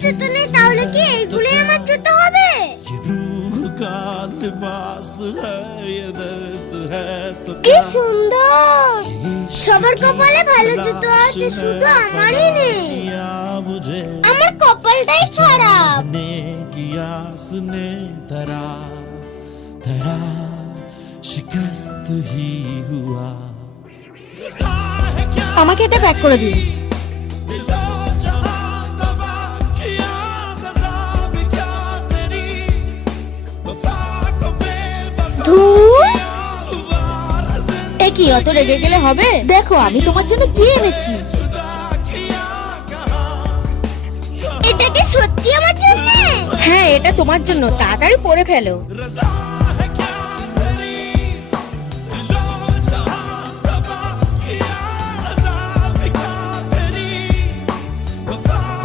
জুতো নেই, তাহলে কি এইগুলোই আমার জুতো হবে? কি সুন্দর! সবার কপালে ভালো জুতো আছে, শুধু আমারই নেই। আমার কপালটাই খারাপ। আমাকে এটা প্যাক করে দিন। ধুর, এ কি, অত রেগে গেলে হবে? দেখো আমি তোমার জন্য কি এনেছি। এটা কি সত্যি আমার জন্য? হ্যাঁ, এটা তোমার জন্য, তাড়াতাড়ি পরে ফেলো।